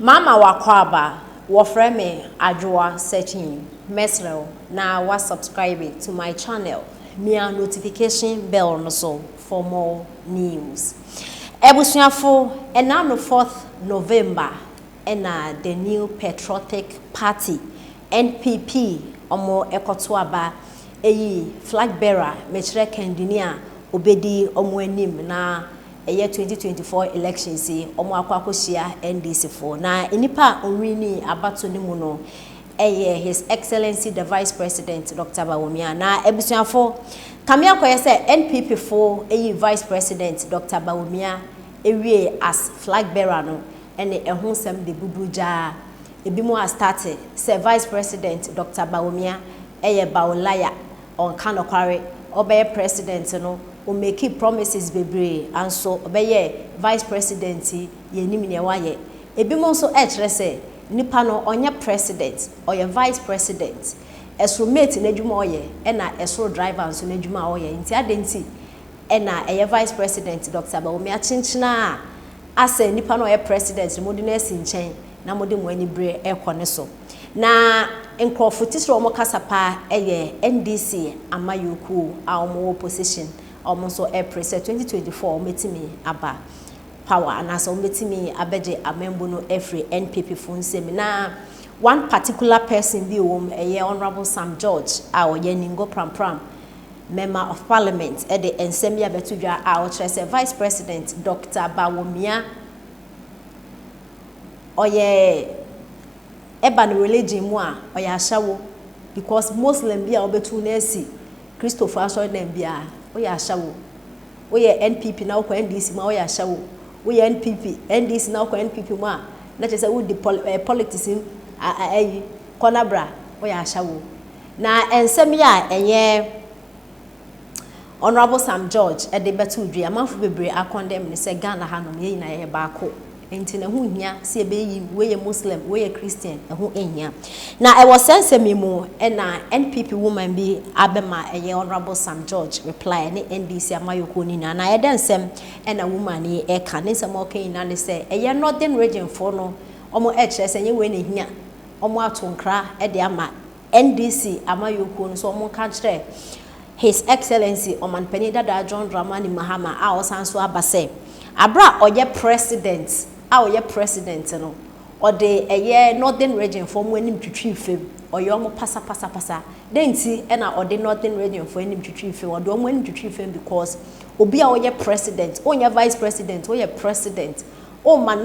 Mama wakwaba wofreme adwoa searching mesrel na wa subscribe to my channel mia notification bell no so for more news. Ebusuafo ena no 4th November ena the new patriotic party NPP omo ekoto aba eyi flag bearer mechire kandinia obedi omo anim na eye 2024 elections omo akwakohia NDC for na enipa onwini abato ni mu no eye His Excellency the Vice President Dr. Bawumia na ebusuafo kamia koye se NPP for eye Vice President Dr. Bawumia ewie as flag bearer no ene ehonsem de bubuja ebi mo a started se Vice President Dr. Bawumia eye Bawulaya on kanokware obeye president no o make promises bebre and so obeye Vice President ye nim ne waye ebi mo so kire se nipa no onye president or your Vice President esro mate na adwuma oye na esro driver so na adwuma oye nti adenti na eye Vice President Dr. Bawumia chinchina ase nipa no oye president mo di na si nchen na mo di mo ani bre ekone so na Nkonfom tisro mo kasapa eye NDC amayoku a omo opposition omo so president 2024 metimi aba power and as metimi abeje amembo no every NPP funsem na one particular person bi eye Honorable Sam George a oye ningo pram member of parliament e de ensem ya betudwa a o kire Vice President Dr. Bawumia oye eba no religion mu a oye ahyawo because Muslim bia obetu na asi Christopher aso na bia oye ahyawo oye NPP na okwa NDC ma oye ahyawo oye NPP NDC na okwa NPP ma na chese wo di politics ayi konabra oye ahyawo na ensem ya enye Honorable Sam George e de betu dua manfo bebre akondem ni se Ghana hanom ye na ye baako enti na hu hia se ebeyi we ye Muslim we ye Christian hu ehia na e was sense mu na NPP woman bi abema eye Honorable Sam George reply ni NDC amayoko ni na ye densem na woman ni e ka ni sem okay na ni se eye northern region for no omo e kire se ye we na hia omo atonkra e de ama NDC amayoko no so omo ka kire His Excellency Oman Penida da John Dramani Mahama a osanso abase abra oye president a oye president no o de eye northern region for mu anim twitwi fem oye omo pasa denti e na o de northern region for anim twitwi fem o de omo anim twitwi fem because obi a oye president onya vice president oye president o ma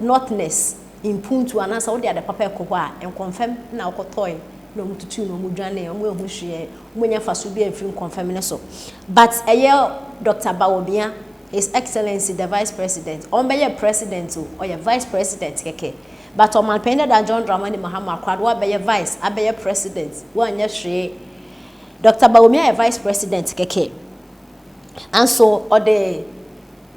notness in puntu anasa o de ade papa ekoko a Nkonfom na okotoy no mututu no mudwane omo ehunhwe omonya faso bi afiri Nkonfom ne so but eye Dr. Bawumia His Excellency the Vice President be president or your Vice President keke but on man penda da John Dramani Mahama kwad wa be vice abe president wan ye Dr. Bawumia Vice President keke and so or the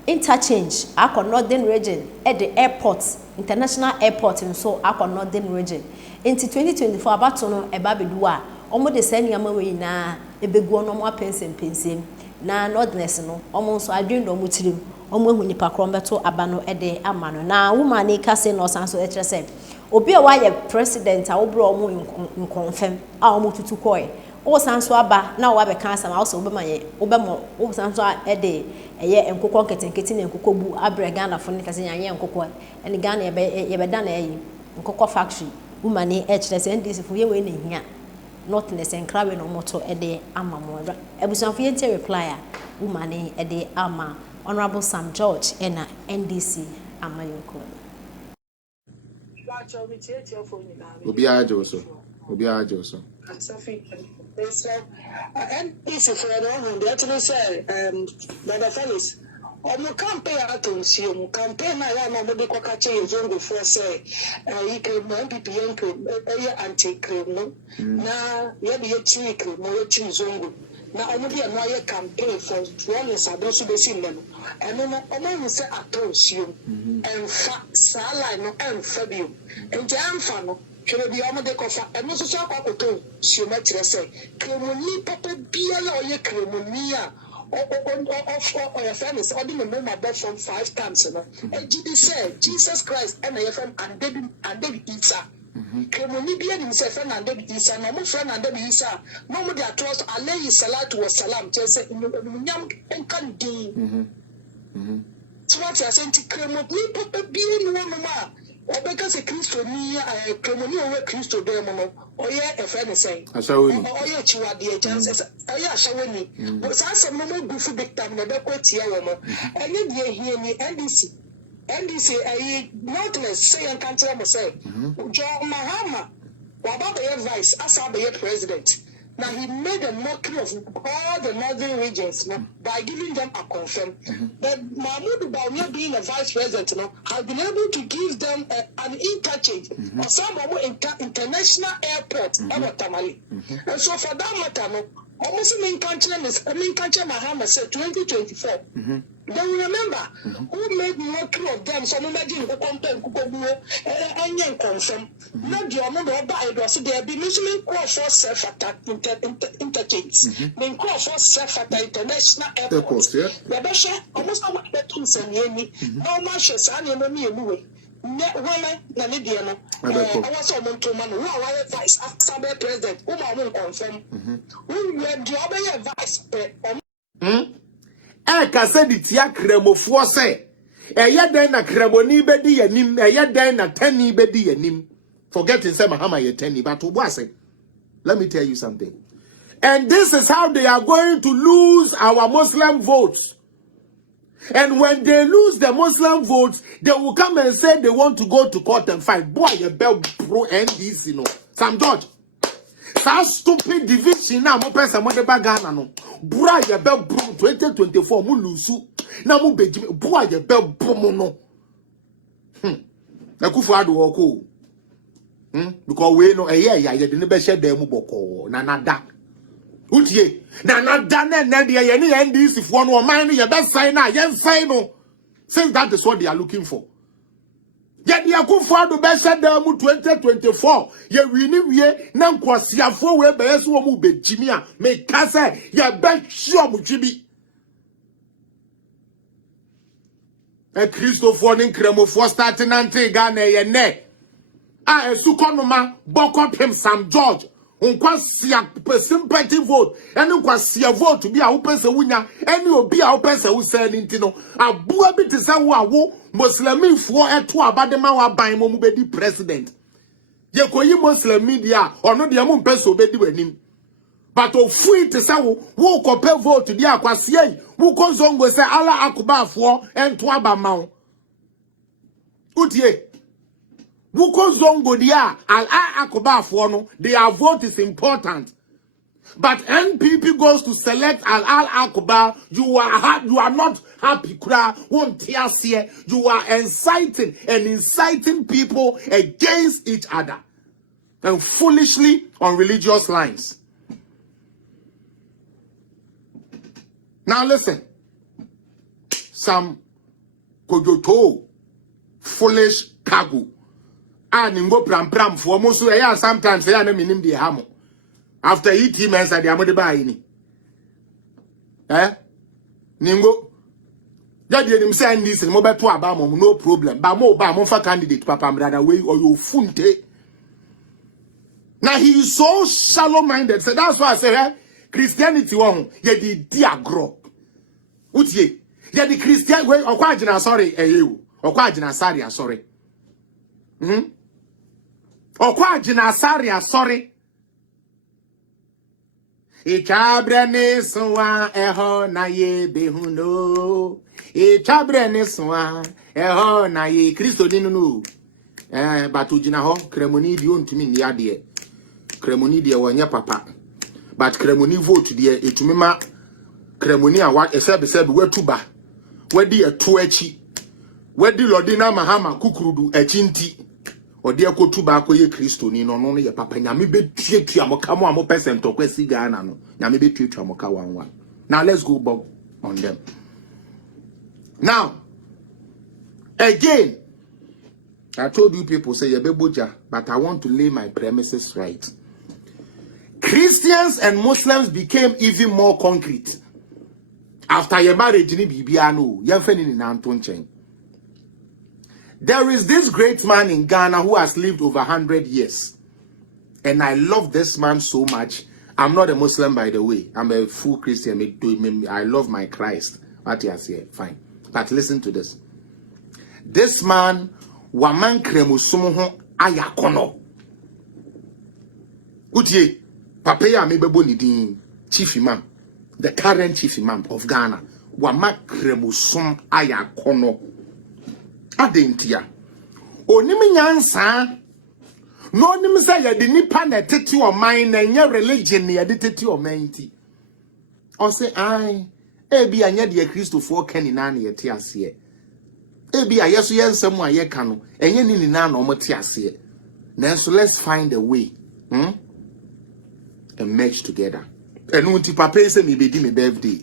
Interchange akọ northern region at the airport international airport and so akọ northern region into 2024 abato no eba bedu a omo de sani amawe na ebegu no mo apensem na nordness no omo so adwen do mo tirim omo ehu nipa krombeto aba no ede ama no na woman e ka se no sanso e kire se obi a wa ye president a obro omo Nkonfom a omo tutu koy o sanso aba na wa be kan sama also obema ye obemo o sanso ede eye Nkoko nketenketi na Nkokobuo abre Ghana fo ne kase nyanye Nkoko ene Ghana ye be da na ye Nkoko factory woman e kire se NDC fo ye we na hia notness enkrawe no moto ede ama mora ebusanfo ye tie reply a woman ede ama Honorable Sam George ena NDC amayoko obi ajoso Safi NDC for no they actually say brother fellas omo campaign atonsi omo campaign na ya no mo de kwakache yezongo for say ike mo MPP yanko anti crime no na ye be trick mo ye chizongo na omo de no ye campaign for one sadoso be sin no eno no omo say atonsi emfa sala no emfa bio enti emfa no Kele bi amo de kofa eno so so akoto sioma kire se kremoni papa bia ya oye kremoni a your friend is ordinary member bought from 5 times, you know. And JD said, Jesus Christ, and your friend, and David Isa. Kremoni bi ani se friend and David Isa, no mo friend and David Isa. No mo dia trust alayhi salatu wa salam. Je say nyam enkan din. So what you are saying to Kremoni papa bi ni wo ma. Obeka se Kristo ni Kremoni o Kristo do mo. Oye a friend say. Ashawoni. Oye chiwade chances. Oye ashawoni. But say mo mo gufu big time na be kwatia wo mo. Enye die hie ni NDC Northwest say and country mo say John Mahama wababa vice asabe president. Now he made a mockery of all the northern regions by giving them a confirm. But Bawumia being a vice president has been able to give them an interchange or some international airport Tamale. And so for that matter, almost main country Mahama said 2024. Then we remember who made mockery of them. So imagine Nkokobuo and Nkonfom. Not the amount of it was there be Muslim call for self-attack interchange. Then call for self-attack international airport. The Besha almost not what to send me. No much as I know me anyway. Woman, Namidiano, I was on to man who are vice after president, whom I won't confirm. Who were the other vice. Eka se di tia kremofo se eye den na kremoni bedi yanim eye den na tani bedi yanim forgetting say Mahama ye tani but obuase. Let me tell you something, and this is how they are going to lose our Muslim votes. And when they lose the Muslim votes, they will come and say they want to go to court and fight. Boy, you bell pro NDC no Sam George. That stupid division now, mo person mo de bagana no. Bra ye be bro 2024 mo lusu. Na mo beji bra ye be bro no. Na kufu adu woko. Because we no ya ye de ne be she dem boko na nada. Utie. Na nada na de ye ne NDC fo no man no ye be sign na ye sign no. Since that is what they are looking for. Yadi akufado be sheda mu 2024 ye wini wie na nkwasiafo we be yeso mu bejimi a me ka say ye be sure mu twibi e Christopher ni kremofo starting ante Ghana ye ne a esukonoma bokopem Sam George nkwasia sympathy vote ene nkwasia vote bi a wo pese wunya ene obi a wo pese wo say ni ntino abua bi tisa wo awo Muslim for eto abadema wa ban mo bedi president ye koyi Muslim media ono de mo mpese obedi wanim but ofu it say wo kope vote di akwase wo konzongo say ala akuba afo ento abama wo utie wo konzongo dia ala akuba afo no their vote is important. But NPP goes to select Al Akbar. You are not happy. You are inciting people against each other and foolishly on religious lines. Now listen, some kojoto foolish kagu. Ningo pram for most sometimes they are not minim the hamo. After 18 months, I am the Ningo. That didn't say this and mobile to Abamo, no problem. Bamo for candidate, Papa, brother, way or you funte. Now he is so shallow minded. So that's why I say, Christianity, ye the diagro. Would ye? Ye the Christian way, or quite sorry, or quite sorry. Or quite sorry. Ichabrene soa eho na ye behuno. Ichabrene soa eho na ye Kristo dinu batu jina ho kremoni di ontumi ni ade. Kremoni de wanya papa. But kremoni vote de etumi ma kremoni a wa esebe wetuba. Wedi eto achi. Wedi lodina Mahama kukurudu echinti. Odi akotu ba akoye Kristo ni no ye papa nyame betuatua moka mo amo percent okwasi Ghana no nyame betuatua moka wanwa. Now let's go back on them. Now again, I told you people say yebeboja, but I want to lay my premises right. Christians and Muslims became even more concrete after your marriage ni bibia no yemfeni ni nanto nchen. There is this great man in Ghana who has lived over 100 years, and I love this man so much. I'm not a Muslim, by the way. I'm a full Christian. I love my Christ. What you say? Fine. But listen to this. This man, waman kremusumo ayakono. Utie, papeya mebebo nidin, chief imam, the current chief imam of Ghana. Waman kremusum ayakono. Adentia. Onimi nyansa. No nim say ya de nipa na tete o man na nya religion na ya de tete o man ti. O say ai e bi anya de Christofo kani na na ye te ase. E bi ayeso ye nsam a ye ka no enye ni na na o mo te ase. Nanso let's find a way and merge together. Enu ti papa say me be di me birthday.